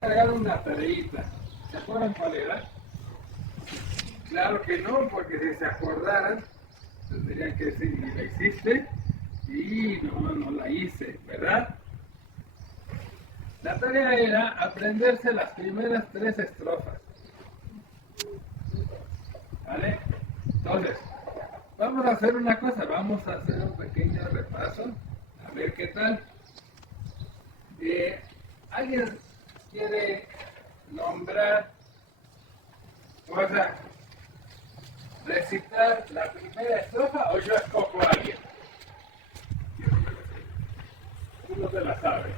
Cargar una tareita. ¿Se acuerdan cuál era? Claro que no, porque si se acordaran, tendrían que decir, ¿la hiciste? Y no la hice, ¿verdad? La tarea era aprenderse las primeras 3 estrofas. ¿Vale? Entonces, vamos a hacer una cosa, vamos a hacer un pequeño repaso, a ver qué tal. ¿Alguien quiere nombrar, o sea, recitar la primera estrofa o yo escojo a alguien? Tú no te la sabes.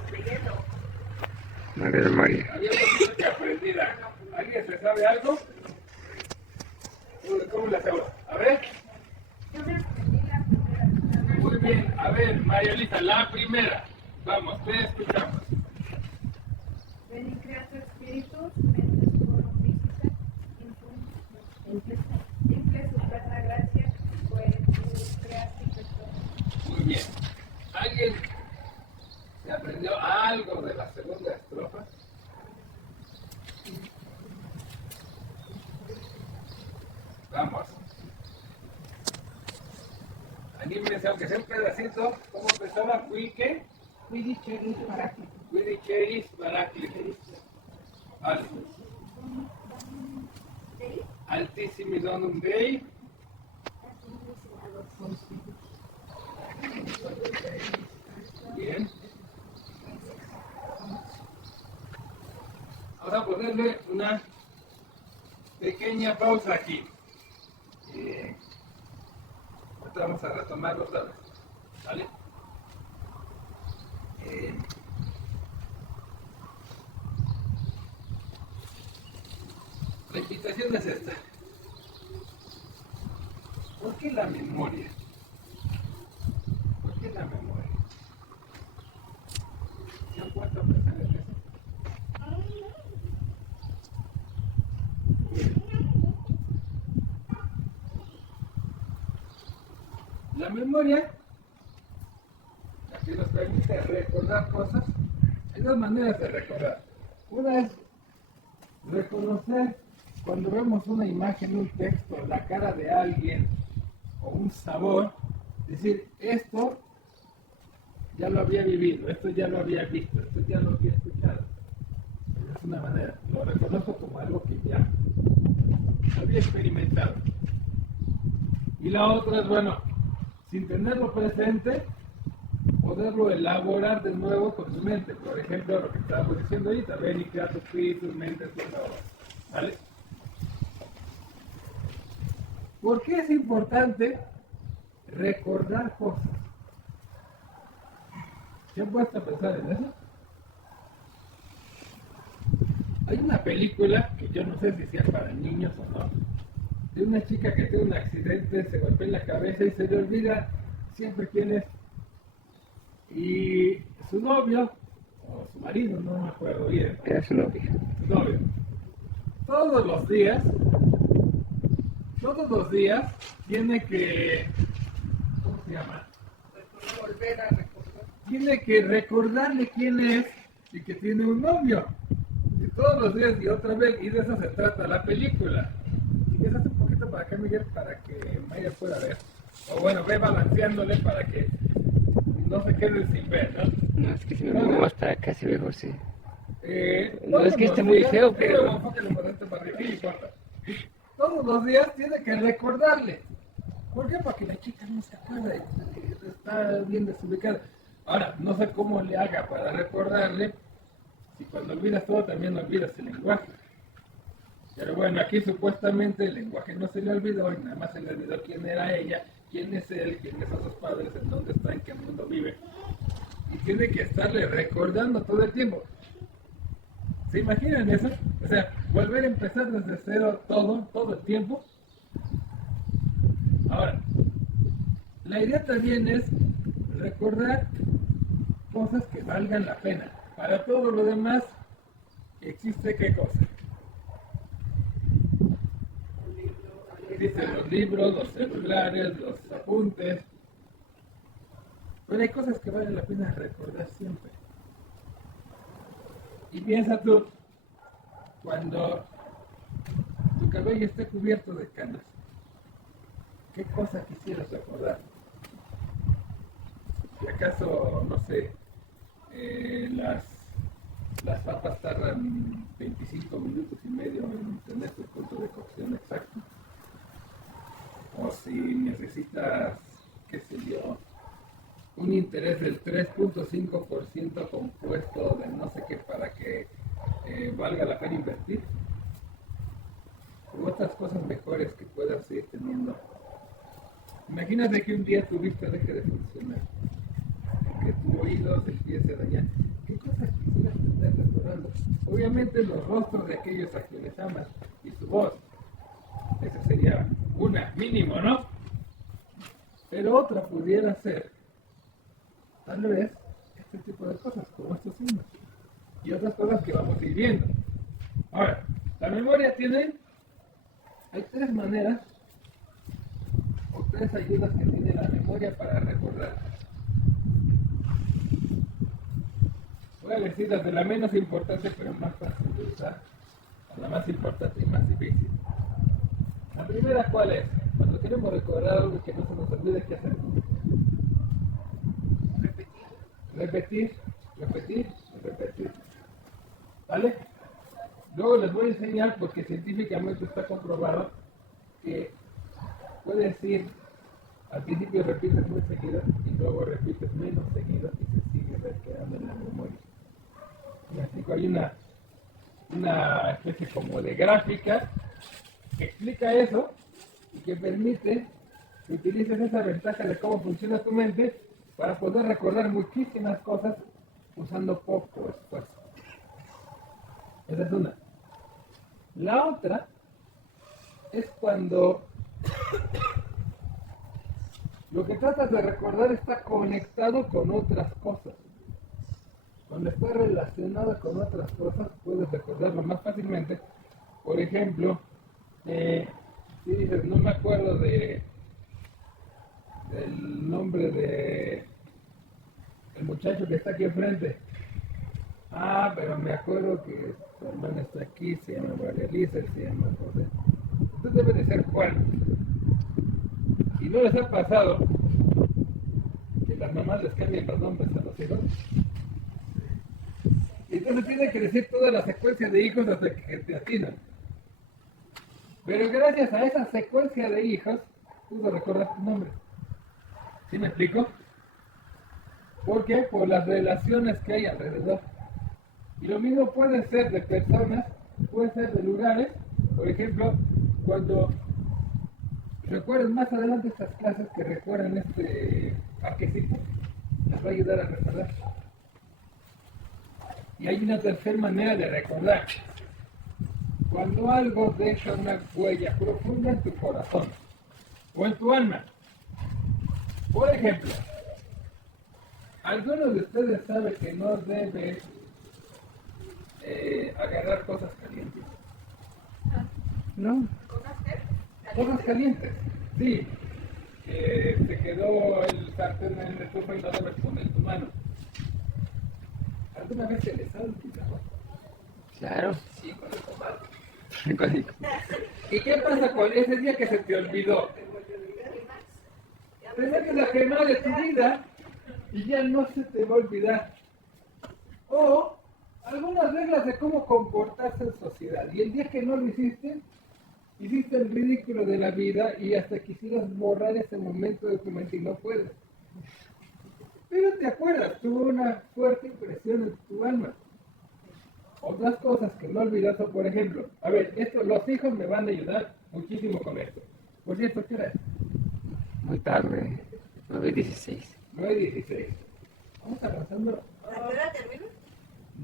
María María. Había poquito que aprendí. ¿Alguien se sabe algo? ¿Cómo le hacemos? A ver. Muy bien. A ver, Mariolita, la primera. Vamos, te escuchamos. Ven y crea tu espíritu, mentes por física, simple su plena gracia, pues tú creaste y persona. Muy bien. ¿Alguien se aprendió algo de la segunda estrofa? Vamos. Anímense, aunque sea un pedacito. ¿Cómo empezaba? ¿Qué? Cuidicheris Barakli. Cuidicheris Barakli. Altissimi donum Dei. Bien. Vamos a ponerle una pequeña pausa aquí. Vamos a retomarlo otra vez. ¿Vale? La invitación es esta. ¿Por qué la memoria? ¿Por qué la memoria? ¿Se han puesto a pensar en eso? La memoria, la que nos permite recordar cosas, hay 2 maneras de recordar. Una es reconocer cuando vemos una imagen, un texto, la cara de alguien o un sabor, decir, esto ya lo había vivido, esto ya lo había visto, esto ya lo había escuchado. Es una manera, lo reconozco como algo que ya había experimentado. Y la otra es, bueno, sin tenerlo presente, poderlo elaborar de nuevo con su mente. Por ejemplo, lo que estábamos diciendo ahorita, ven y crea tu espíritu, mente, tu obra. ¿Vale? ¿Por qué es importante recordar cosas? ¿Se han puesto a pensar en eso? Hay una película, que yo no sé si sea para niños o no, de una chica que tiene un accidente, se golpea en la cabeza y se le olvida siempre quién es. Y su novio, o su marido, no me acuerdo bien. Era su novia. Su novio. Todos los días tiene que, ¿cómo se llama? Volver a recordar. Tiene que recordarle quién es y que tiene un novio. Y todos los días y otra vez, y de eso se trata la película. Y eso hace un poquito para acá, Miguel, para que Maya pueda ver. O bueno, ve balanceándole para que no se quede sin ver, ¿no? No, es que si me muevo más para acá se ve mejor, sí. No, Todos es que los está muy días, feo, pero... enfócale para este para arriba, no importa. Todos los días tiene que recordarle. ¿Por qué? Porque la chica no se acuerda, está bien desubicada. Ahora, no sé cómo le haga para recordarle, si cuando olvidas todo también olvidas el lenguaje. Pero bueno, aquí supuestamente el lenguaje no se le olvidó, y nada más se le olvidó quién era ella, quién es él, quiénes son sus padres, en dónde está, en qué mundo vive. Y tiene que estarle recordando todo el tiempo. ¿Se imaginan eso? O sea, volver a empezar desde cero todo el tiempo. Ahora, la idea también es recordar cosas que valgan la pena. Para todo lo demás, existe qué cosa. Existen los libros, los celulares, los apuntes. Pero hay cosas que vale la pena recordar siempre. Y piensa tú, cuando tu cabello esté cubierto de canas, ¿qué cosa quisieras recordar? Si acaso, no sé, las papas tardan 25 minutos y medio en tener su punto de cocción exacto. O si necesitas, qué sé yo, un interés del 3.5% compuesto de no sé qué para que valga la pena invertir. U otras cosas mejores que puedas seguir teniendo. Imagínate que un día tu vista deje de funcionar, que tu oído se empiece a dañar. ¿Qué cosas quisieras estar recordando? Obviamente los rostros de aquellos a quienes amas y su voz. Esa sería una, mínimo, ¿no? Pero otra pudiera ser, tal vez, este tipo de cosas, como estos signos. Y otras cosas que vamos a ir viendo. Ahora, la memoria hay tres maneras, o tres ayudas que tiene la memoria para recordar. Voy a decir desde la menos importante, pero más fácil de usar, a la más importante y más difícil. La primera, ¿cuál es? Cuando queremos recordar algo que no se nos olvide, ¿qué hacemos? Repetir, repetir, repetir. ¿Vale? Luego les voy a enseñar, porque científicamente está comprobado que puedes ir, al principio repites muy seguido y luego repites menos seguido y se sigue quedando en la memoria. Y así hay una especie como de gráfica que explica eso y que permite que utilices esa ventaja de cómo funciona tu mente para poder recordar muchísimas cosas usando poco esfuerzo. Esa es una. La otra es cuando lo que tratas de recordar está conectado con otras cosas. Cuando está relacionado con otras cosas, puedes recordarlo más fácilmente. Por ejemplo, si dices, no me acuerdo del nombre de el muchacho que está aquí enfrente. Ah, pero me acuerdo que su hermana está aquí, se llama María Elisa, se llama José. Entonces debe de ser Juan. ¿Y no les ha pasado que las mamás les cambian los nombres a los hijos? Y entonces tienen que decir toda la secuencia de hijos hasta que te atinan. Pero gracias a esa secuencia de hijos, pudo recordar tu nombre. ¿Sí me explico? ¿Por qué? Por las relaciones que hay alrededor. Y lo mismo puede ser de personas, puede ser de lugares. Por ejemplo, cuando recuerden más adelante estas clases que recuerdan este parquecito, les va a ayudar a recordar. Y hay una tercera manera de recordar. Cuando algo deja una huella profunda en tu corazón o en tu alma. Por ejemplo, algunos de ustedes saben que no debe agarrar cosas calientes. No. Cosas calientes, sí. Se quedó el sartén en el estufa y no debes poner tu mano. ¿Alguna vez se les ha olvidado? Claro. Sí, con el tomate. ¿Y qué pasa con ese día que se te olvidó? Te metes a quemar de tu vida y ya no se te va a olvidar. O algunas reglas de cómo comportarse en sociedad. Y el día que no lo hiciste el ridículo de la vida y hasta quisieras borrar ese momento de tu mente y no puedes. Pero te acuerdas, tuvo una fuerte impresión en tu alma. Otras cosas que no olvidas son, por ejemplo, a ver, los hijos me van a ayudar muchísimo con esto. Por cierto, ¿qué hora es? Muy tarde. 9:16. 9:16. Vamos avanzando. ¿A qué hora termina?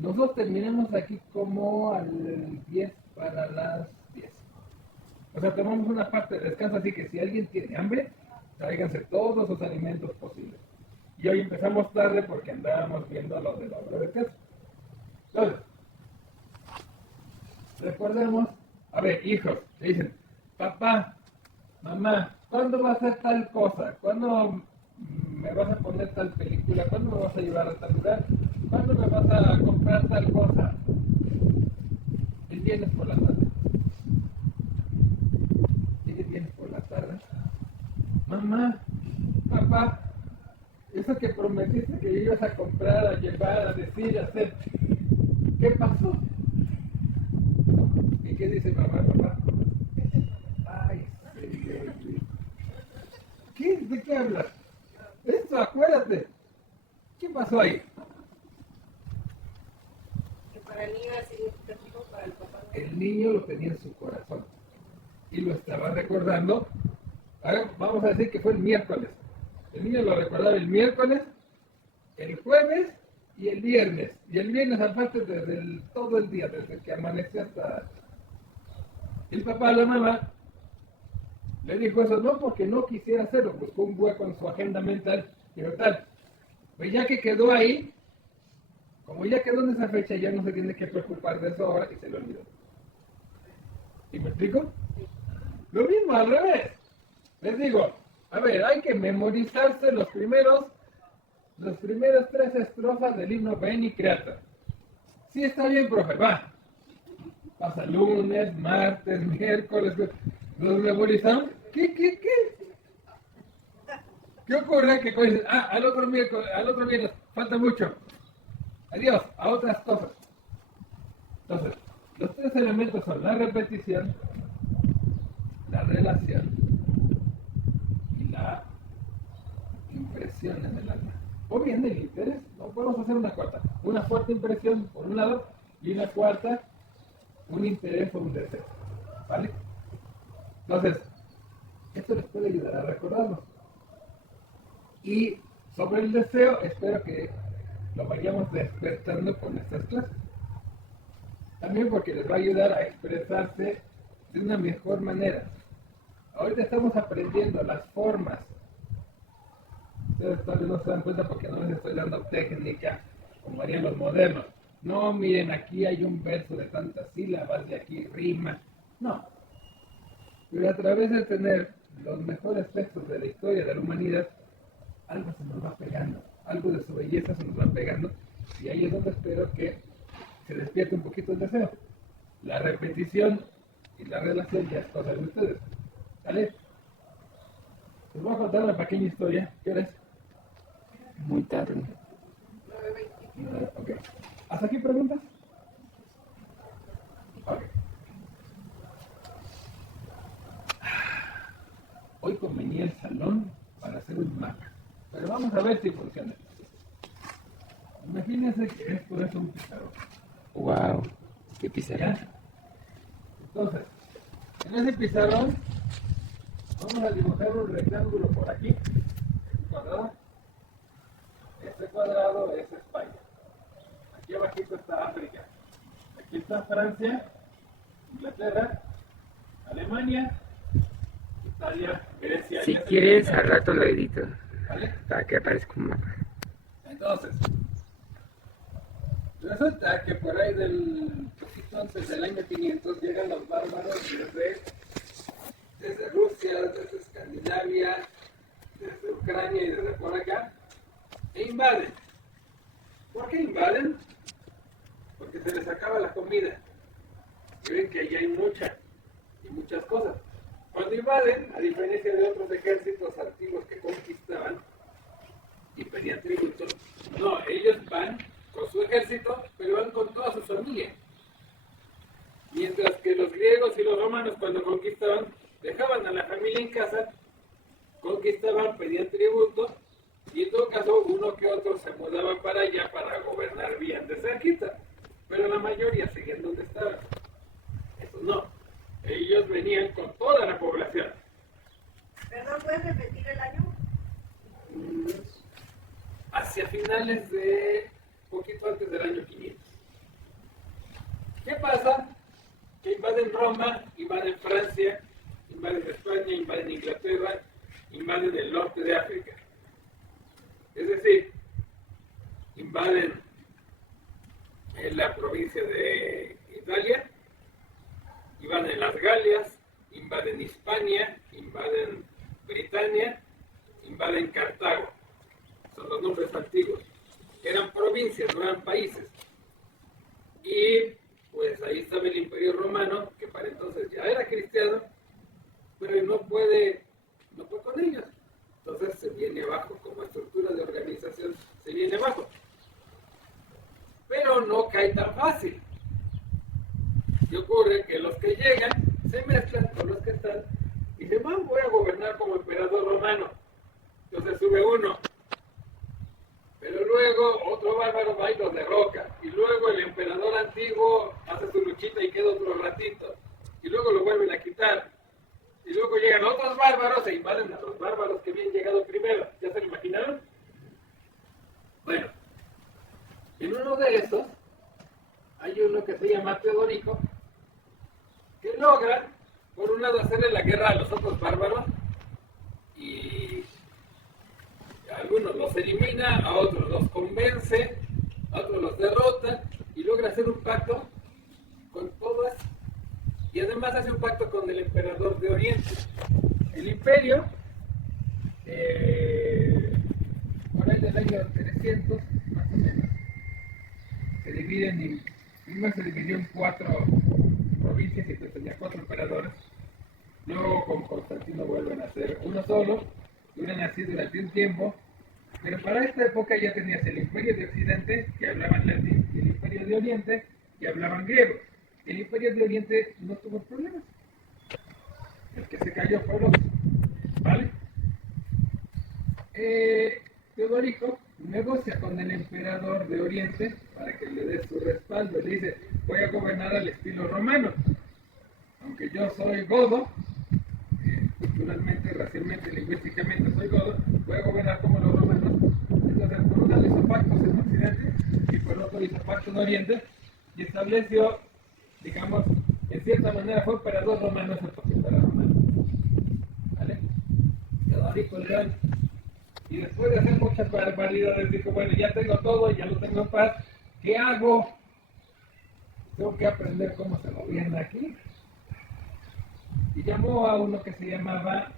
Nosotros terminamos aquí como al 10 para las 10. O sea, tomamos una parte de descanso, así que si alguien tiene hambre, tráiganse todos los alimentos posibles. Y hoy empezamos tarde porque andábamos viendo lo de la obra de teatro. Entonces, recordemos, a ver, hijos, le dicen, papá, mamá, ¿cuándo va a hacer tal cosa? ¿Cuándo me vas a poner tal película? ¿Cuándo me vas a llevar a tal lugar? ¿Cuándo me vas a comprar tal cosa? El vienes por la tarde? ¿Y qué vienes por la tarde? Mamá, papá, eso que prometiste que ibas a comprar, a llevar, a decir, a hacer, ¿qué pasó? ¿Y qué dice mamá, papá? Ay, señor. ¿Qué? ¿De qué hablas? Esto, acuérdate. ¿Qué pasó ahí? Que para el niño era significativo, para el papá no. El niño lo tenía en su corazón y lo estaba recordando. Ahora vamos a decir que fue el miércoles. El niño lo recordaba el miércoles, el jueves y el viernes. Y el viernes aparte desde todo el día, desde que amaneció hasta... El papá a la mamá le dijo eso no porque no quisiera hacerlo, buscó un hueco en su agenda mental y tal. Pues ya que quedó ahí, como ya quedó en esa fecha, ya no se tiene que preocupar de eso ahora y se lo olvidó. ¿Y me explico? Lo mismo al revés. Les digo, a ver, hay que memorizarse los primeros 3 estrofas del himno Veni Creator. Sí, está bien, profe, va. Pasa lunes, martes, miércoles, los memorizamos. ¿Qué? ¿Qué ocurre? Que dices, al otro viernes, falta mucho. Adiós, a otras cosas. Entonces, los 3 elementos son la repetición, la relación y la impresión en el alma. O bien el interés, no podemos hacer una cuarta. Una fuerte impresión por un lado y una cuarta, un interés o un deseo. ¿Vale? Entonces, esto les puede ayudar a recordarlo. Y sobre el deseo, espero que lo vayamos despertando con estas clases. También porque les va a ayudar a expresarse de una mejor manera. Ahorita estamos aprendiendo las formas. Ustedes tal vez no se dan cuenta porque no les estoy dando técnica como harían los modernos. No, miren, aquí hay un verso de tantas sílabas, de aquí rima. No. Pero a través de tener los mejores textos de la historia de la humanidad, algo se nos va pegando, algo de su belleza se nos va pegando, y ahí es donde espero que se despierte un poquito el deseo. La repetición y la relación ya es cosa de ustedes. ¿Vale? Les voy a contar una pequeña historia. ¿Qué hora es? Muy tarde. 9:29. Ok. ¿Hasta aquí preguntas? Ok. Hoy convenía el salón para hacer un mapa. Pero vamos a ver si funciona. Imagínense que esto es un pizarrón. Wow. Qué pizarra. ¿Ya? Entonces, en ese pizarrón vamos a dibujar un rectángulo por aquí. ¿Cuadrado? Este cuadrado es España. Aquí abajito está África. Aquí está Francia, Inglaterra, Alemania, Italia, Grecia. Si y quieres, Argentina. al rato lo edito. ¿Vale? Para que aparezca un mapa. Entonces, resulta que por ahí del poquito antes del año 500 llegan los bárbaros desde Rusia, desde Escandinavia, desde Ucrania y desde por acá, e invaden. ¿Por qué invaden? Porque se les acaba la comida. Y ven que allí hay muchas cosas. Cuando invaden, a diferencia de otros ejércitos antiguos que conquistaban y pedían tributo, no, ellos van con su ejército, pero van con toda su familia. Mientras que los griegos y los romanos cuando conquistaban, dejaban a la familia en casa, conquistaban, pedían tributo, y en todo caso uno que otro se mudaba para allá para gobernar bien de cerquita, pero la mayoría seguían donde estaban. Eso no, ellos venían con toda la población. Perdón, ¿puedes repetir el año? Hacia finales de poquito antes del año 500. ¿Qué pasa? Que invaden Roma, invaden Francia, invaden España, invaden Inglaterra, invaden el norte de África. Es decir, invaden la provincia de Italia, invaden las Galias, invaden Hispania, invaden Britania, invaden Cartago. Son los nombres antiguos. Eran provincias, no eran países. Y pues ahí estaba el Imperio Romano, que para entonces ya era cristiano, pero no puede con ellos. Entonces se viene abajo, como estructura de organización, se viene abajo. Pero no cae tan fácil. Y ocurre que los que llegan se mezclan con los que están y dicen, voy a gobernar como emperador romano. Entonces sube uno. Pero luego otro bárbaro va y los derroca. Y luego el emperador antiguo hace su luchita y queda otro ratito. Y luego lo vuelven a quitar. Y luego llegan otros bárbaros e invaden a los bárbaros que habían llegado primero. ¿Ya se lo imaginaron? Bueno, en uno de esos hay uno que se llama Teodorico, que logra, por un lado, hacerle la guerra a los otros bárbaros y a algunos los elimina, a otros los convence, a otros los derrota y logra hacer un pacto con todas y además hace un pacto con el emperador de Oriente. El imperio, por ahí del año 300, más o menos, se divide primero se dividió en 4 provincias y entonces tenía 4 emperadores. Luego con Constantino vuelven a ser uno solo, duran así durante un tiempo, pero para esta época ya tenías el Imperio de Occidente, que hablaban latín, y el Imperio de Oriente, que hablaban griego. El Imperio de Oriente no tuvo problemas. El que se cayó fue el otro, ¿vale? Teodorico negocia con el emperador de Oriente para que le dé su respaldo. Le dice, voy a gobernar al estilo romano. Aunque yo soy godo, culturalmente, racialmente, lingüísticamente soy godo, voy a gobernar como los romanos. Entonces, por un lado hizo pactos en Occidente y por otro hizo pactos en Oriente y estableció, digamos, en cierta manera fue emperador romano ese porque era romano. ¿Vale? Teodorico el Grande. Y después de hacer muchas barbaridades, dijo, bueno, ya tengo todo, ya lo tengo en paz, ¿qué hago? Tengo que aprender cómo se gobierna aquí. Y llamó a uno que se llamaba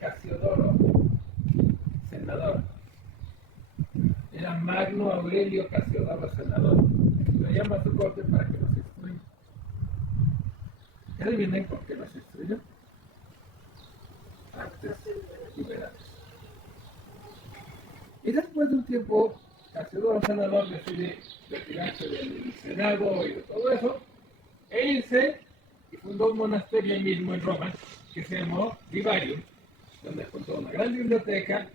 Casiodoro, senador. Era Magno Aurelio Casiodoro, senador. Lo llama a su corte para que los instruya. ¿Qué adivinen por qué los instruyó? Artes liberales. Y después de un tiempo, Casiodoro senador decide retirarse del Senado y de todo eso, e irse y fundó un monasterio mismo en Roma que se llamó Vivarium, donde juntó una gran biblioteca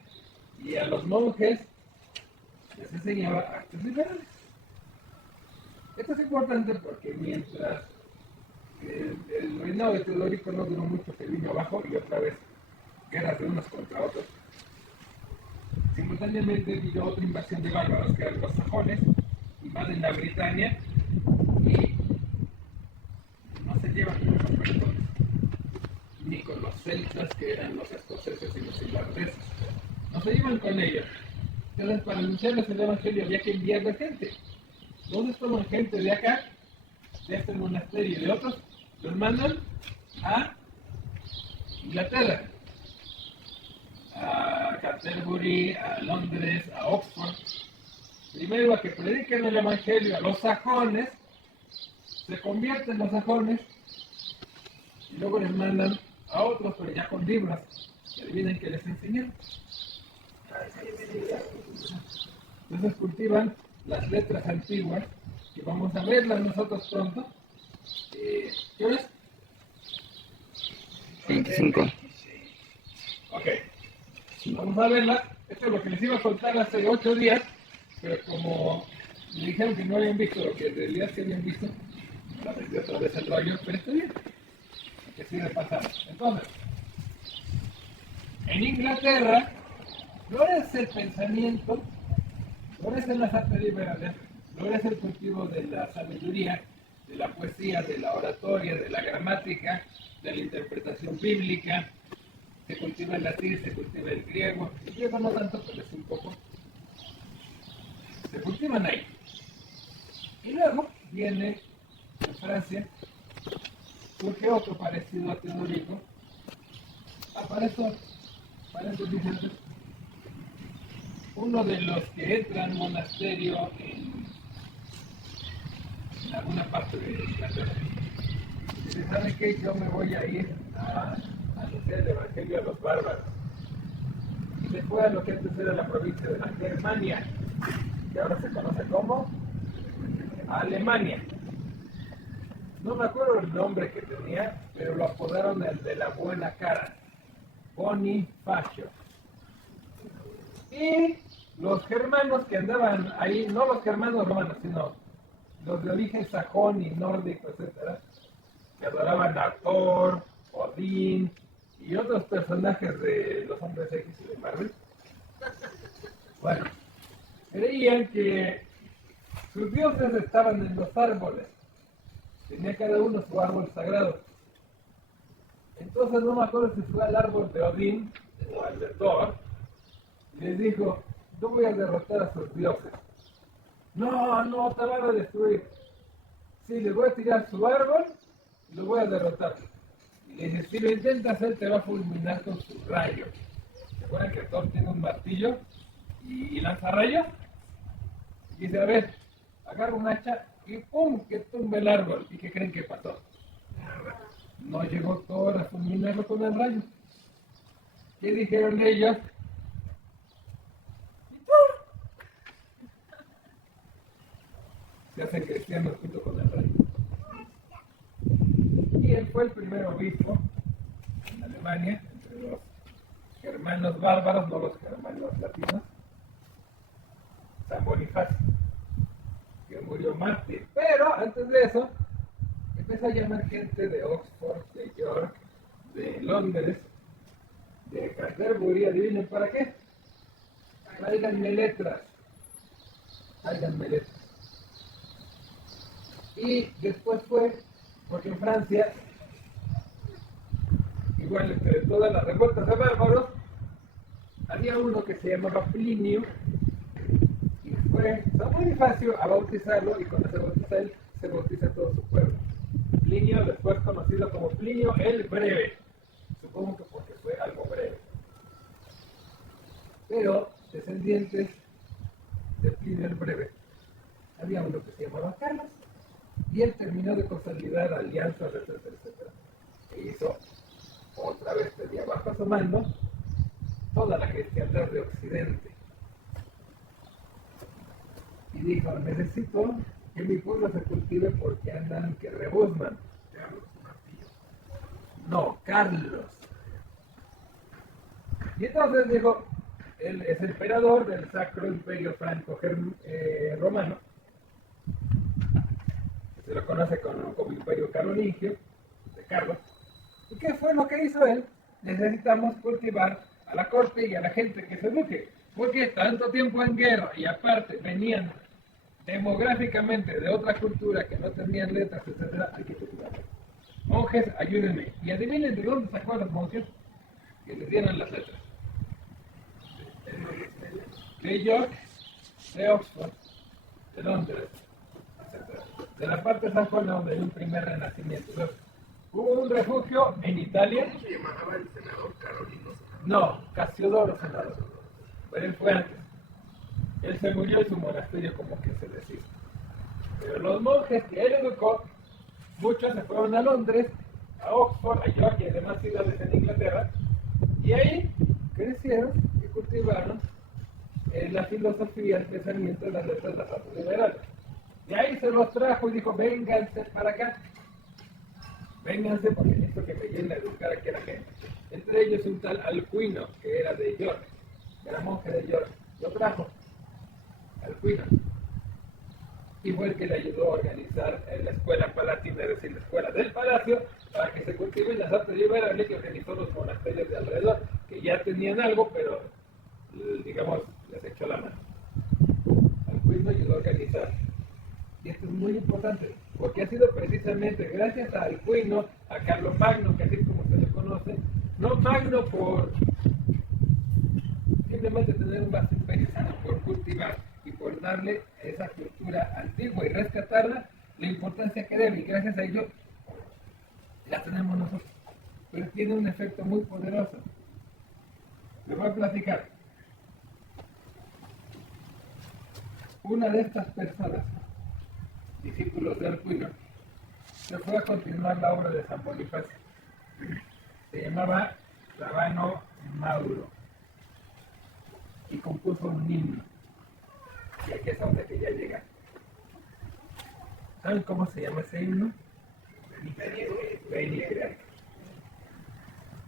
y a los monjes les enseñaba artes liberales. Esto es importante porque mientras el reinado de Teodorico no duró mucho, se vino abajo y otra vez guerras de unos contra otros. Simultáneamente vino otra invasión de bárbaros que eran los sajones, invaden la Britania y no se llevan con los bretones, ni con los celtas que eran los escoceses y los irlandeses. No se llevan con ellos. Entonces, para anunciarles el evangelio había que enviarle gente. ¿Dónde toman gente de acá, de este monasterio y de otros? Los mandan a Inglaterra, a Canterbury, a Londres, a Oxford. Primero a que prediquen el evangelio a los sajones, se convierten los sajones y luego les mandan a otros, pero ya con libros. Y adivinen que les enseñan. Entonces cultivan las letras antiguas, que vamos a verlas nosotros pronto. ¿Qué hora es? 25. Ok. Vamos a verlas. Esto es lo que les iba a contar hace 8 días, pero como me dijeron que no habían visto lo que en realidad sí habían visto, la vendí otra vez el rollo, pero está bien. Que sigue pasando. Entonces, en Inglaterra, florece el pensamiento, florecen las artes liberales, florece el cultivo de la sabiduría, de la poesía, de la oratoria, de la gramática, de la interpretación bíblica. Se cultiva el latín, se cultiva el griego, el griego no tanto, pero es un poco. Se cultivan ahí. Y luego viene en Francia, surge otro parecido a Teodorico, aparece Vicente, uno de los que entra al monasterio en alguna parte de Inglaterra. Dice, ¿sabe qué? Yo me voy a ir a anunciar el Evangelio a los bárbaros. Y se fue a lo que antes era la provincia de la Germania, que ahora se conoce como Alemania. No me acuerdo el nombre que tenía, pero lo apodaron el de la buena cara, Bonifacio. Y los germanos que andaban ahí, no los germanos romanos, sino los de origen sajón y nórdico, etcétera, que adoraban a Thor, Odín y otros personajes de los hombres X y de Marvel. Bueno, creían que sus dioses estaban en los árboles. Tenía cada uno su árbol sagrado. Entonces no me acuerdo si fue al árbol de Odín o al de Thor. Y les dijo, yo voy a derrotar a sus dioses. No, no, te van a destruir. Sí, les voy a tirar su árbol y lo voy a derrotar. Y le dice, si lo intentas, él te va a fulminar con su rayo. ¿Se acuerdan que Thor tiene un martillo y lanza rayos? Y dice, a ver, agarra un hacha y ¡pum! Que tumba el árbol. ¿Y qué creen que pasó? No llegó Thor a fulminarlo con el rayo. ¿Qué dijeron ellos? Se hacen cristianos junto con el rey. Y él fue el primer obispo en Alemania, entre los germanos bárbaros, no los germanos latinos, San Bonifacio, que murió mártir. Pero antes de eso, empezó a llamar gente de Oxford, de York, de Londres, de Canterbury, adivinen para qué. Tráiganme letras. Tráiganme letras. Y después fue, porque en Francia, igual entre todas las revueltas de bárbaros, había uno que se llamaba Plinio, y fue San Bonifacio a bautizarlo, y cuando se bautiza él, se bautiza todo su pueblo. Plinio, después conocido como Plinio el Breve, supongo que porque fue algo breve. Pero, descendientes de Plinio el Breve, había uno que se llamaba Carlos, y él terminó de consolidar alianzas, etcétera, etcétera. E hizo, otra vez tenía bajo su mando, toda la cristiandad de Occidente. Y dijo, necesito que mi pueblo se cultive porque andan que rebuznan. No, Carlos. Y entonces dijo, él es emperador del Sacro Imperio Franco-Romano, se lo conoce como Imperio Carolingio, de Carlos. ¿Y qué fue lo que hizo él? Necesitamos cultivar a la corte y a la gente que se eduque, porque tanto tiempo en guerra y aparte venían demográficamente de otra cultura que no tenían letras, etcétera, hay que cultivarlos. Monjes, ayúdenme. Y adivinen de dónde sacó a los monjes que les dieran las letras. De York, de Oxford, de Londres, etcétera. De la parte sajona donde hay un primer renacimiento. Entonces, hubo un refugio en Italia. ¿Cómo se llamaba el senador Carolino? No, Casiodoro senador. Pero él fue antes. Él se murió en su monasterio, como que se decía. Pero los monjes que él educó, muchos se fueron a Londres, a Oxford, a York y a demás ciudades en Inglaterra, y ahí crecieron y cultivaron la filosofía, el pensamiento, las letras, las artes liberales. Y ahí se los trajo y dijo, vénganse para acá. Vénganse porque necesito que me llenen a educar aquí a la gente. Entre ellos un tal Alcuino, que era de York, que era monje de York. Lo trajo, Alcuino. Y fue el que le ayudó a organizar la escuela palatina, es decir, la escuela del palacio, para que se cultiven las artes liberales, que organizó los monasterios de alrededor, que ya tenían algo, pero, digamos, les echó la mano. Alcuino ayudó a organizar. Y esto es muy importante, porque ha sido precisamente gracias a Alcuino, a Carlomagno, que así es como se le conoce, no Magno por simplemente tener un vasto imperio, sino por cultivar y por darle esa cultura antigua y rescatarla la importancia que debe, y gracias a ello la tenemos nosotros. Pero tiene un efecto muy poderoso. Les voy a platicar. Una de estas personas discípulos de Alcuino, se fue a continuar la obra de San Bonifacio. Se llamaba Rábano Mauro y compuso un himno. Y aquí es donde que ya llega. ¿Saben cómo se llama ese himno? Veni Creator.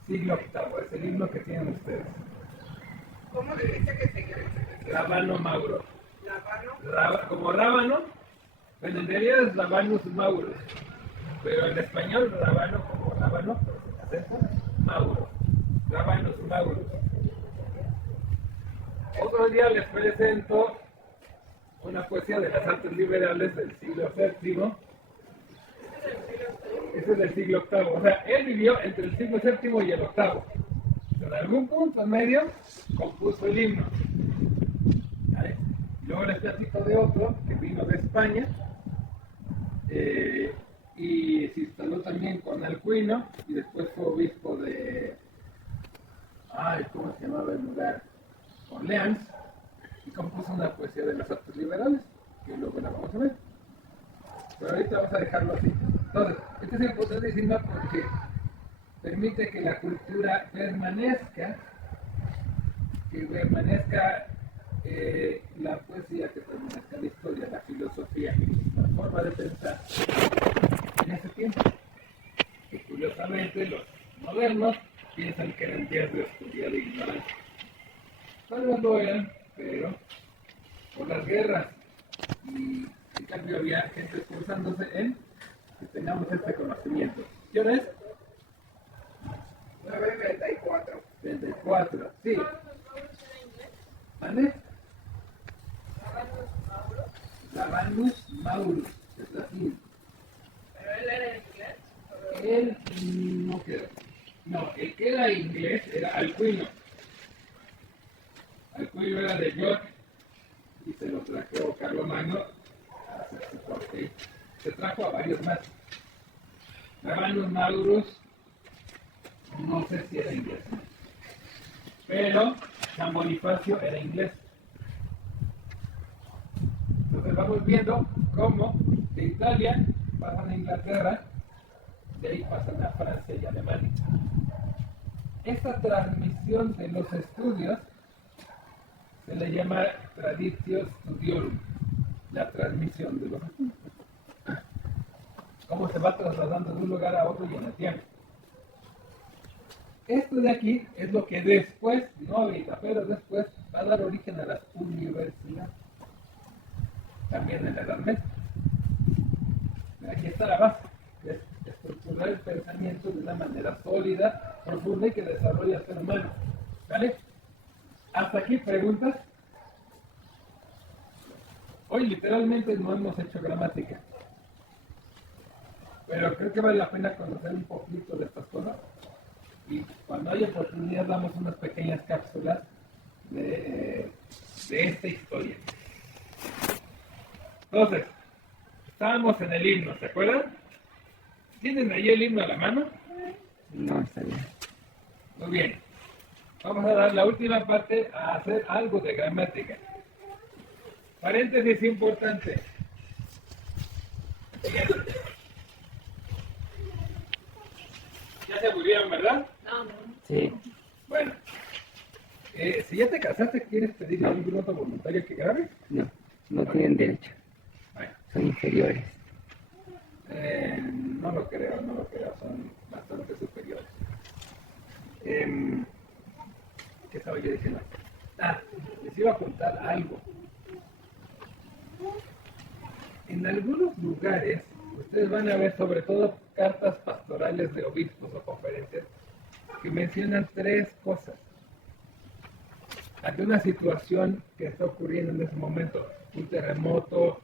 Siglo VIII, es el himno que tienen ustedes. ¿Cómo le dice que se llama? Rábano Mauro. ¿Rábano? Como rábano, pero en realidad es Rabanus Maurus. Pero en español, rábano como rábano, acento, Mauro. Rabanus Maurus. Otro día les presento una poesía de las artes liberales del siglo VII. Ese es del siglo VIII. O sea, él vivió entre el siglo VII y el VIII. En algún punto medio compuso el himno. ¿Vale? Luego les platico de otro que vino de España y se instaló también con Alcuino y después fue obispo de... ¿cómo se llamaba el lugar? Orleans, y compuso una poesía de las artes liberales, que luego la vamos a ver. Pero ahorita vamos a dejarlo así. Entonces, este es importantísimo porque permite que la cultura permanezca, la poesía, que permanezca la historia, la filosofía, la forma de pensar en ese tiempo. Que curiosamente los modernos piensan que eran días de oscuridad e ignorancia. Tal vez lo eran, pero por las guerras y en cambio había gente esforzándose en que tengamos este conocimiento. ¿Qué hora es? 9:34. 34, sí. ¿Vale? Rabanus Maurus, es así. ¿Pero él era inglés? Él no quedó. No, el que era inglés era Alcuino. Alcuino era de York y se lo trajo Carlomagno a hacer su corte. Se trajo a varios más. Rabanus Maurus, no sé si era inglés, pero San Bonifacio era inglés. Entonces vamos viendo cómo de Italia pasan a Inglaterra, de ahí pasan a Francia y Alemania. Esta transmisión de los estudios se le llama Traditio Studiorum, la transmisión de los estudios. Cómo se va trasladando de un lugar a otro y en el tiempo. Esto de aquí es lo que después, no ahorita, pero después va a dar origen a las universidades. También en la Edad Media. Aquí está la base, que es estructurar el pensamiento de una manera sólida, profunda y que desarrolla el ser humano. ¿Vale? Hasta aquí, preguntas. Hoy literalmente no hemos hecho gramática. Pero creo que vale la pena conocer un poquito de estas cosas. Y cuando haya oportunidad damos unas pequeñas cápsulas de esta historia. Entonces, estábamos en el himno, ¿se acuerdan? ¿Tienen ahí el himno a la mano? No, está bien. Muy bien. Vamos a dar la última parte a hacer algo de gramática. Paréntesis importante. Ya se aburrieron, ¿verdad? Sí. Bueno. Si ya te casaste, ¿quieres pedirle a algún otro voluntario que grabe? No, no tienen derecho. Bueno. Son inferiores. No lo creo, son bastante superiores. ¿Qué estaba yo diciendo? Les iba a contar algo. En algunos lugares, ustedes van a ver sobre todo cartas pastorales de obispos o conferencias que mencionan tres cosas. Ante una situación que está ocurriendo en ese momento, un terremoto,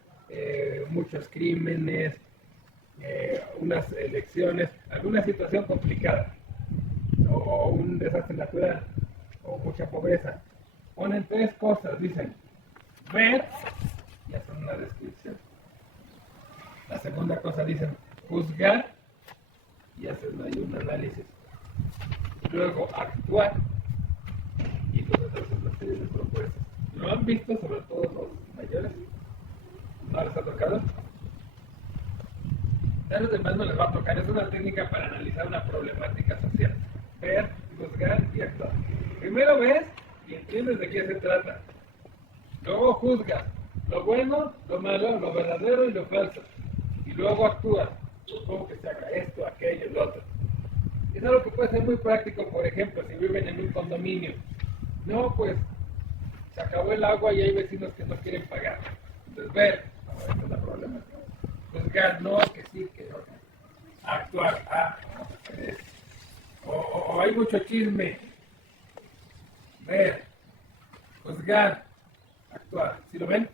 muchos crímenes, unas elecciones, alguna situación complicada, o un desastre natural, o mucha pobreza. Ponen tres cosas, dicen, ver, y hacen una descripción. La segunda cosa dicen, juzgar, y hacen ahí un análisis. Luego, actuar, y entonces hacen una serie de propuestas. ¿Lo han visto sobre todo los mayores? ¿No les ha tocado? A los demás no les va a tocar. Es una técnica para analizar una problemática social. Ver, juzgar y actuar. Primero ves y entiendes de qué se trata. Luego juzgas lo bueno, lo malo, lo verdadero y lo falso. Y luego actúas. Supongo que se haga esto, aquello, lo otro. Es algo que puede ser muy práctico, por ejemplo, si viven en un condominio. No, pues se acabó el agua y hay vecinos que no quieren pagar. Entonces, ver, no, esta es la problemática. Juzgar, no, que sí, que no. Actuar, o hay mucho chisme. Ver, juzgar, actuar. ¿Sí lo ven?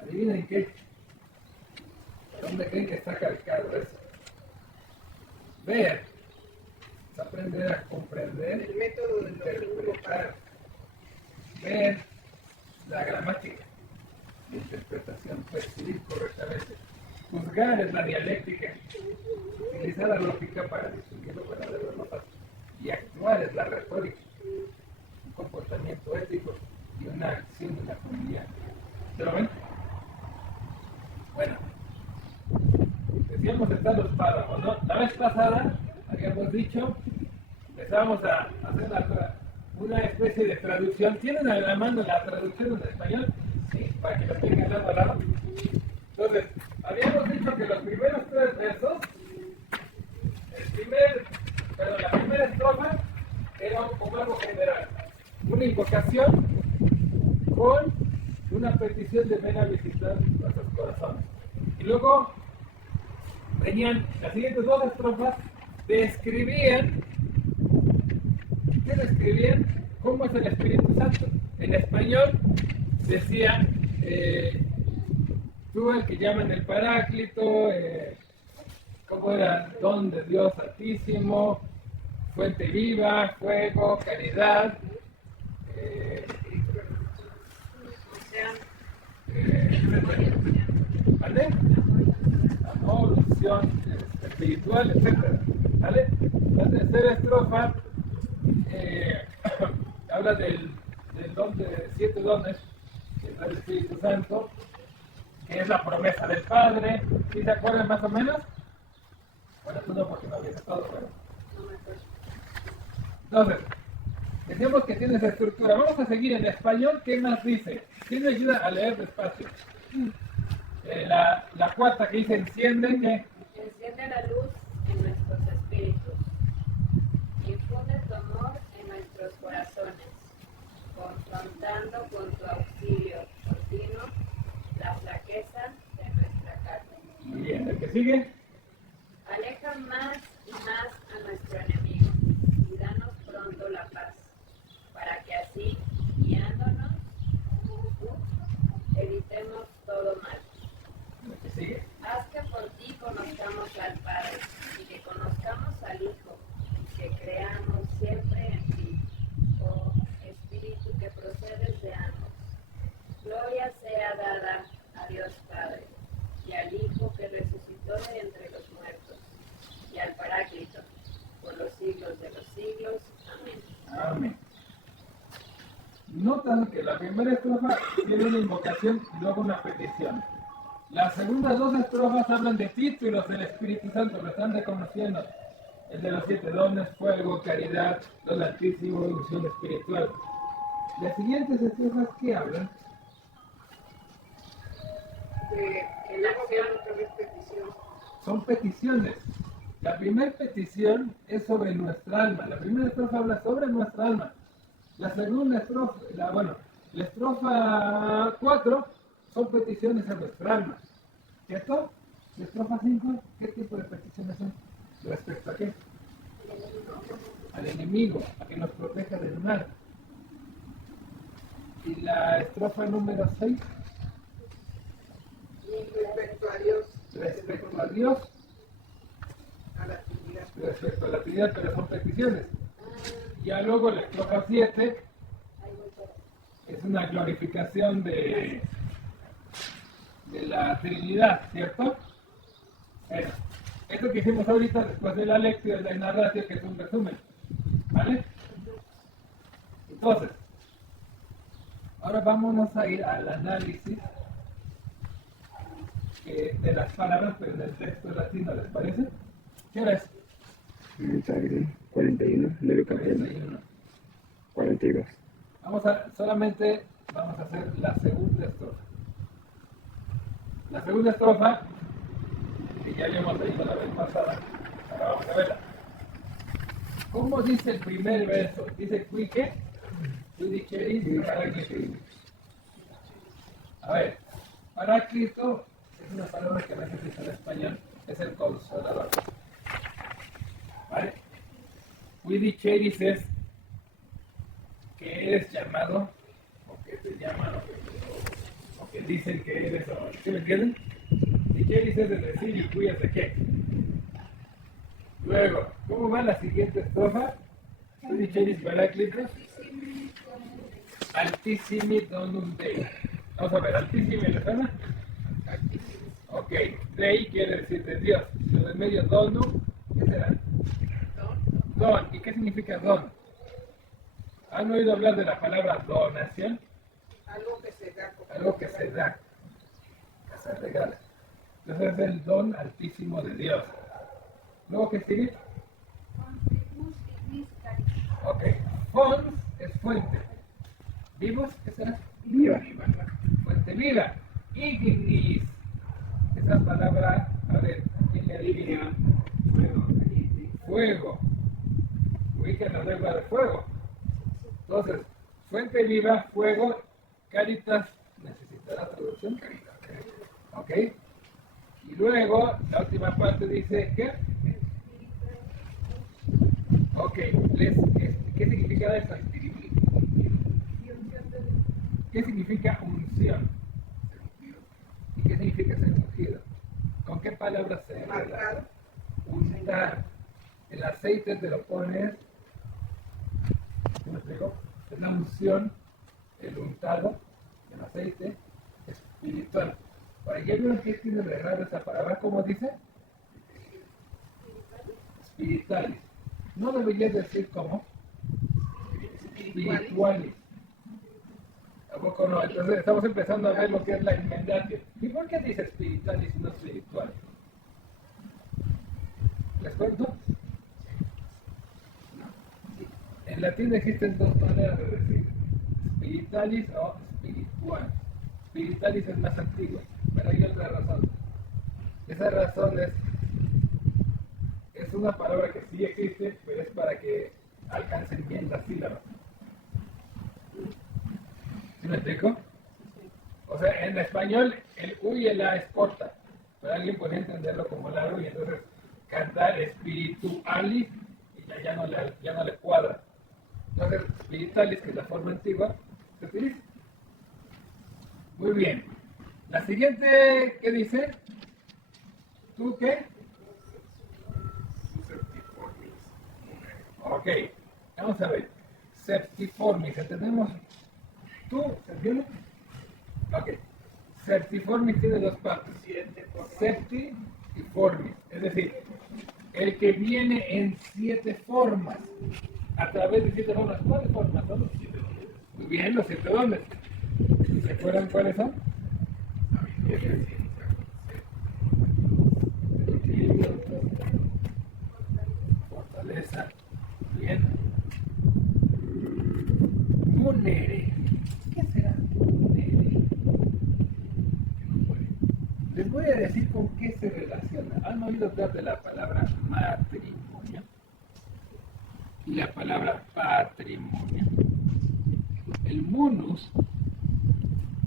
Adivinen qué. ¿Dónde creen que está calcado eso? Ver es aprender a comprender, El método de los 5 interpretar. Ver la gramática, la interpretación, percibir correctamente. Juzgar es la dialéctica, utilizar la lógica para distinguir lo verdadero de lo falso. Y actuar es la retórica, un comportamiento ético y una acción de la comunidad. ¿Se lo ven? Bueno, decíamos estar los párrafos, ¿no? La vez pasada habíamos dicho, empezábamos a hacer una especie de traducción. ¿Tienen a la mano la traducción en español? Sí, para que lo tengan lado a lado. Entonces, habíamos dicho que los primeros 3 versos, la primera estrofa era como algo general, una invocación con una petición de ven a visitar nuestros corazones. Y luego venían las siguientes 2 estrofas, describían cómo es el Espíritu Santo. En español decían tú el que llaman el Paráclito, cómo era don de Dios Altísimo, fuente viva, fuego, caridad, ¿vale? Amor, unción espiritual, etc. ¿Vale? La tercera estrofa habla del don de 7 dones, que es el Espíritu Santo, que es la promesa del Padre. ¿Sí se acuerdan más o menos? Bueno, tú no, porque no habías estado, pero... Entonces, decíamos que tiene esa estructura. Vamos a seguir en español. ¿Qué más dice? ¿Quién me ayuda a leer despacio? La cuarta que dice enciende, ¿qué? Enciende la luz en nuestros espíritus. Infunde tu amor en nuestros corazones, confrontando con tu auxilio continuo la flaqueza de nuestra carne. Muy bien, ¿el que sigue? Aleja más y más a nuestro enemigo y danos pronto la paz, para que así, guiándonos, evitemos todo mal. ¿El que sigue? Haz que por ti conozcamos al Padre y que conozcamos al Hijo, y que creamos siempre en ti, oh Espíritu que procedes de ambos. Gloria sea dada a Dios Padre y al Hijo que resucitó de entre los muertos y al Paráclito por los siglos de los siglos. Amén. Amén. Notan que la primera estrofa tiene una invocación y luego una petición. Las segundas 2 estrofas hablan de títulos del Espíritu Santo, lo están reconociendo. El de los 7 dones, fuego, caridad, don altísimo, unción espiritual. Las siguientes estrofas, ¿qué hablan? Que luego viene otra vez petición. Son peticiones. La primera petición es sobre nuestra alma. La primera estrofa habla sobre nuestra alma. La segunda estrofa, la estrofa 4 son peticiones a nuestra alma. ¿Cierto? La estrofa 5, ¿qué tipo de peticiones son? ¿Respecto a qué? Al enemigo, a que nos proteja del mal. Y la estrofa número 6, Respecto a Dios, respecto a Dios, a la Trinidad. respecto a la Trinidad, pero son peticiones. Ya luego la estrofa 7 es una glorificación de la Trinidad, ¿cierto? Bueno, esto que hicimos ahorita después de la lectura, de la narración, que es un resumen, ¿vale? Entonces, ahora vámonos a ir al análisis de las palabras, pero en el texto latino, ¿les parece? ¿Qué hora es? Está bien. 41, le doy campeón. 41. 42. Solamente vamos a hacer la segunda estrofa. La segunda estrofa, que ya habíamos leído la vez pasada, ahora vamos a verla. ¿Cómo dice el primer verso? Dice, ¿qui qué? Qui diceris paráclito. A ver, paráclito es una palabra que a veces dice en español, es el consolador. ¿Vale? Qui diceris es que eres llamado, o que te llaman, o que dicen que eres, o, ¿sí me entienden? Diceris es de decir y qui es de qué. Luego, ¿cómo va la siguiente estrofa? Qui diceris paráclitos. Altissimi donum Dei. Vamos a ver, altissimi le suena. Ok, Dei quiere decir de Dios. Lo de medio donum, ¿qué será? Don. ¿Y qué significa don? ¿Han oído hablar de la palabra donación? Algo que se da. Algo que se da, que se regala. Entonces es el don altísimo de Dios. ¿Luego qué sigue? Ok, fons es fuente. ¿Vivos? ¿Qué será? Viva. Fuente viva. Ignis. Esa palabra, a ver, ¿quién le adivina? Fuego. Ubica la lengua de fuego. Entonces, fuente viva, fuego, caritas, necesitará traducción. Ok. Y luego, la última parte dice, ¿qué? Ok, ¿qué significa eso? ¿Qué significa unción? ¿Y qué significa ser ungido? ¿Con qué palabras se relaciona? Untar. El aceite te lo pones, ¿cómo me explico? Es la unción, el untado, el aceite espiritual. Ahora, ¿ya vieron qué tiene de raro esa palabra? ¿Cómo dice? Espiritualis. No deberías decir cómo. Espiritualis. Tampoco no. Entonces estamos empezando a ver lo que es la enmendación. ¿Y por qué dice espiritualis y no espiritualis? ¿Les cuento? En latín existen dos maneras de decir, spiritualis o espiritual. Spiritualis es más antiguo, pero hay otra razón. Esa razón es una palabra que sí existe, pero es para que alcancen bien las sílabas. ¿Sí me explico? O sea, en español el U y el A es corta, pero alguien podría entenderlo como largo y entonces cantar espiritualis y ya no le cuadra. Entonces, spiritualis, que es la forma antigua, se utiliza. Muy bien. La siguiente, ¿qué dice? ¿Tú qué? Ok, vamos a ver. Septiformis, ¿entendemos? ¿Tú? ¿Se entiende? Ok. Septiformis tiene dos partes. Septi y formis. Es decir, el que viene en 7 formas. A través de 7 formas. ¿Cuáles formas son? Muy bien, los 7 dones. ¿Se acuerdan cuáles son? Fortaleza. Bien. Munere. ¿Qué será munere? Les voy a decir con qué se relaciona. ¿Han oído hablar de la palabra matrimonio? Y la palabra patrimonio. El munus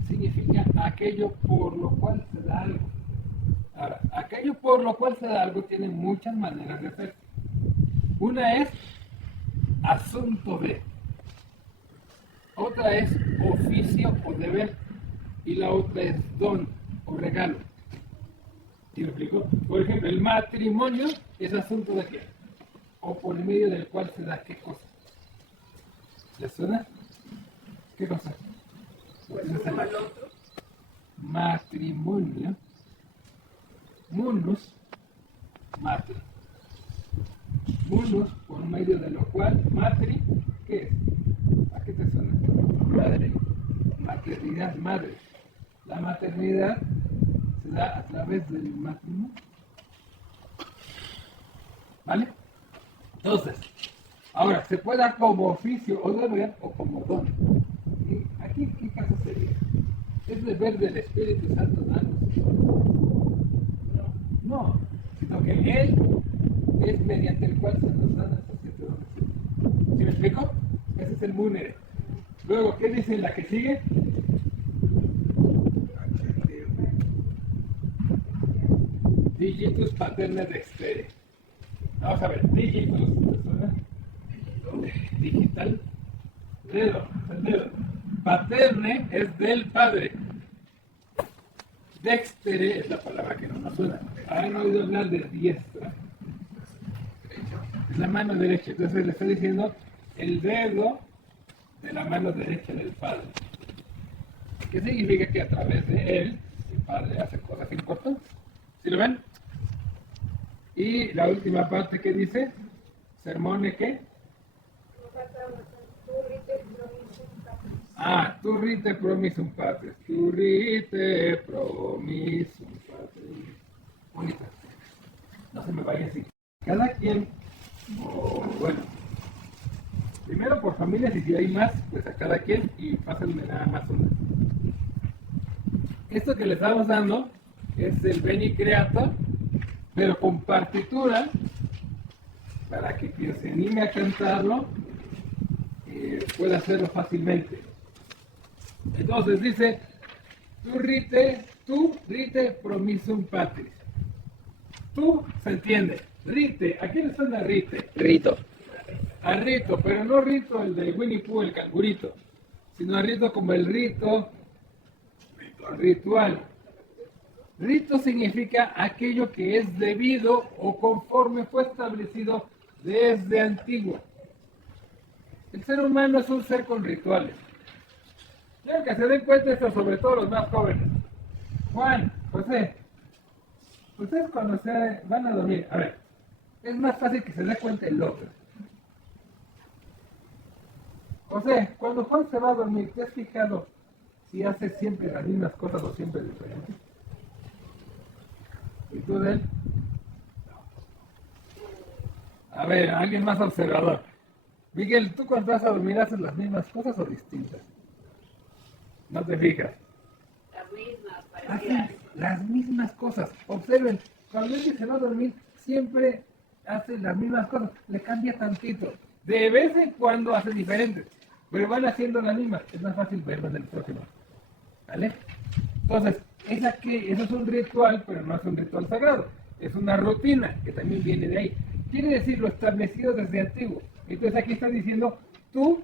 significa aquello por lo cual se da algo. Ahora, aquello por lo cual se da algo tiene muchas maneras de hacer. Una es asunto de, otra es oficio o deber, y la otra es don o regalo. ¿Sí me explico? Por ejemplo, el matrimonio es asunto de qué, o por medio del cual se da qué cosa. ¿Les suena? ¿Qué cosa? Pues uno al otro. Matrimonio, munus, matri. Munus, por medio de lo cual, matri, ¿qué es? ¿A qué te suena? Madre. Maternidad, madre. La maternidad se se da a través del matrimonio. ¿Vale? Entonces, ahora, se puede dar como oficio o deber o como don. ¿Y aquí qué caso sería? ¿Es deber del Espíritu Santo darnos? No, sino que Él es mediante el cual se nos dan estos 7 dones. ¿Sí me explico? Ese es el múnere. Luego, ¿qué dice la que sigue? Digitus paterne dextere. Vamos a ver, digitus, ¿te suena? Digital, dedo, el dedo. Paterne es del padre. Dextere es la palabra que no nos suena. ¿Han oído hablar de diestra? Es la mano derecha. Entonces le está diciendo el dedo de la mano derecha del padre. ¿Qué significa? Que a través de él el padre hace cosas importantes. ¿Sí lo ven? Y la última parte que dice, sermone, ¿qué? Tu rite promisum patris. Tu rite promisum patris. Bonita. No se me vaya así. Cada quien, bueno, primero por familias y si hay más, pues a cada quien y pásenme nada más una. Esto que le estamos dando es el Beni Creator, pero con partitura, para que quien se anime a cantarlo pueda hacerlo fácilmente. Entonces dice, tu rite promisum patris. Tú, se entiende, rite, ¿a quién le suena rite? Rito. A rito, pero no rito el de Winnie Pooh, el cangurito, sino a rito como el rito ritual. Rito significa aquello que es debido o conforme fue establecido desde antiguo. El ser humano es un ser con rituales. Quiero que se den cuenta esto, sobre todo los más jóvenes. Juan, José, ustedes cuando se van a dormir, a ver, es más fácil que se dé cuenta el otro. José, cuando Juan se va a dormir, ¿te has fijado si hace siempre las mismas cosas o siempre diferentes? ¿Y tú de él? A ver, alguien más observador. Miguel, ¿tú cuando vas a dormir haces las mismas cosas o distintas? No te fijas. Las mismas, parecidas. Hacen las mismas cosas. Observen, cuando él se va a dormir, siempre hace las mismas cosas. Le cambia tantito. De vez en cuando hace diferentes, pero van haciendo las mismas. Es más fácil verlo en el próximo. ¿Vale? Entonces, eso es un ritual, pero no es un ritual sagrado. Es una rutina que también viene de ahí. Quiere decir lo establecido desde antiguo. Entonces aquí está diciendo, tú,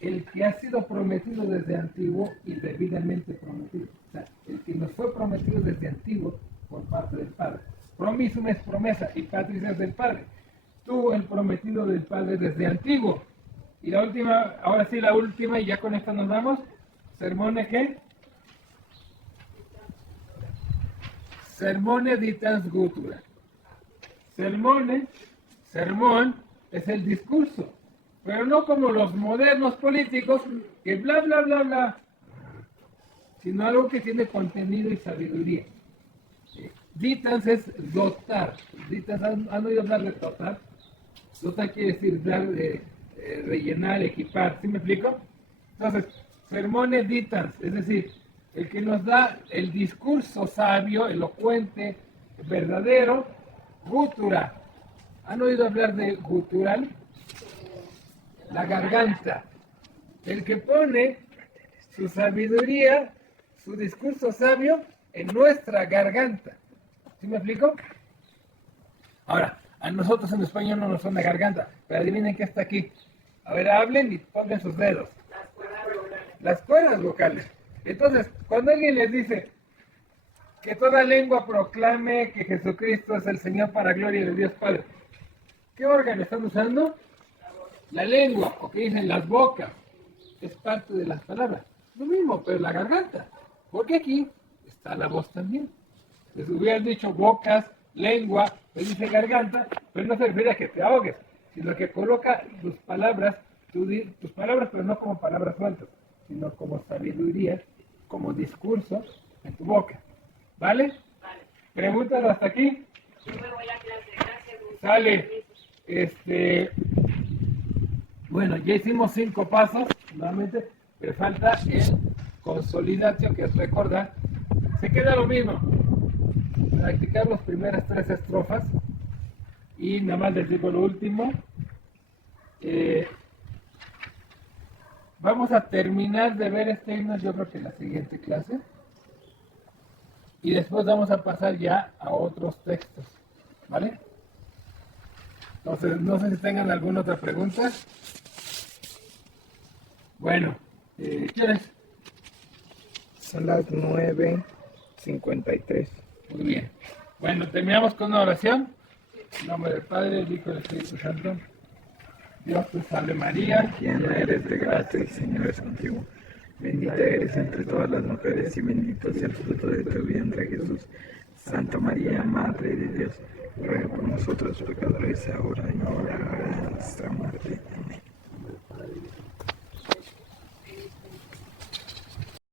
el que ha sido prometido desde antiguo y debidamente prometido. O sea, el que nos fue prometido desde antiguo por parte del Padre. Promisum es promesa y patris es del Padre. Tú, el prometido del Padre desde antiguo. Y la última, ahora sí la última, y ya con esta nos vamos. Sermone, ¿qué? Sermone ditans gutura. Sermone, sermón, es el discurso, pero no como los modernos políticos que bla, bla, bla, bla, sino algo que tiene contenido y sabiduría. Ditans es dotar. Ditans, ¿han oído hablar de dotar? Dotar quiere decir dar, rellenar, equipar, ¿sí me explico? Entonces, sermone ditans, es decir, el que nos da el discurso sabio, elocuente, verdadero, gutura. ¿Han oído hablar de gutural? La garganta. El que pone su sabiduría, su discurso sabio en nuestra garganta. ¿Sí me explico? Ahora, a nosotros en español no nos suena garganta, pero adivinen qué está aquí. A ver, hablen y pongan sus dedos. Las cuerdas vocales. Entonces, cuando alguien les dice que toda lengua proclame que Jesucristo es el Señor para gloria de Dios Padre, ¿qué órgano están usando? La lengua, o que dicen las bocas, es parte de las palabras. Lo mismo, pero la garganta, porque aquí está la voz también. Les hubieran dicho bocas, lengua, les dice garganta, pero no se refiere a que te ahogues, sino que coloca tus palabras, pero no como palabras sueltas, sino como sabiduría, como discurso en tu boca. ¿Vale? Vale. ¿Preguntas hasta aquí? Yo me voy a clase. Gracias. Muchas Sale. gracias. Bueno, ya hicimos 5 pasos, nuevamente, pero falta el consolidatio, que es recordar. Se queda lo mismo. Practicar las primeras 3 estrofas y nada más les digo lo último. Vamos a terminar de ver este himno, yo creo que en la siguiente clase. Y después vamos a pasar ya a otros textos, ¿vale? Entonces, no sé si tengan alguna otra pregunta. Bueno, ¿quieres? Son las 9:53. Muy bien. Bueno, terminamos con una oración. En nombre del Padre, del Hijo y del Espíritu Santo. Dios te salve María. Llena eres de gracia, el Señor es contigo. Bendita eres entre todas las mujeres y bendito es el fruto de tu vientre, Jesús. Santa María, Madre de Dios, ruega por nosotros pecadores, ahora y en la hora de nuestra muerte.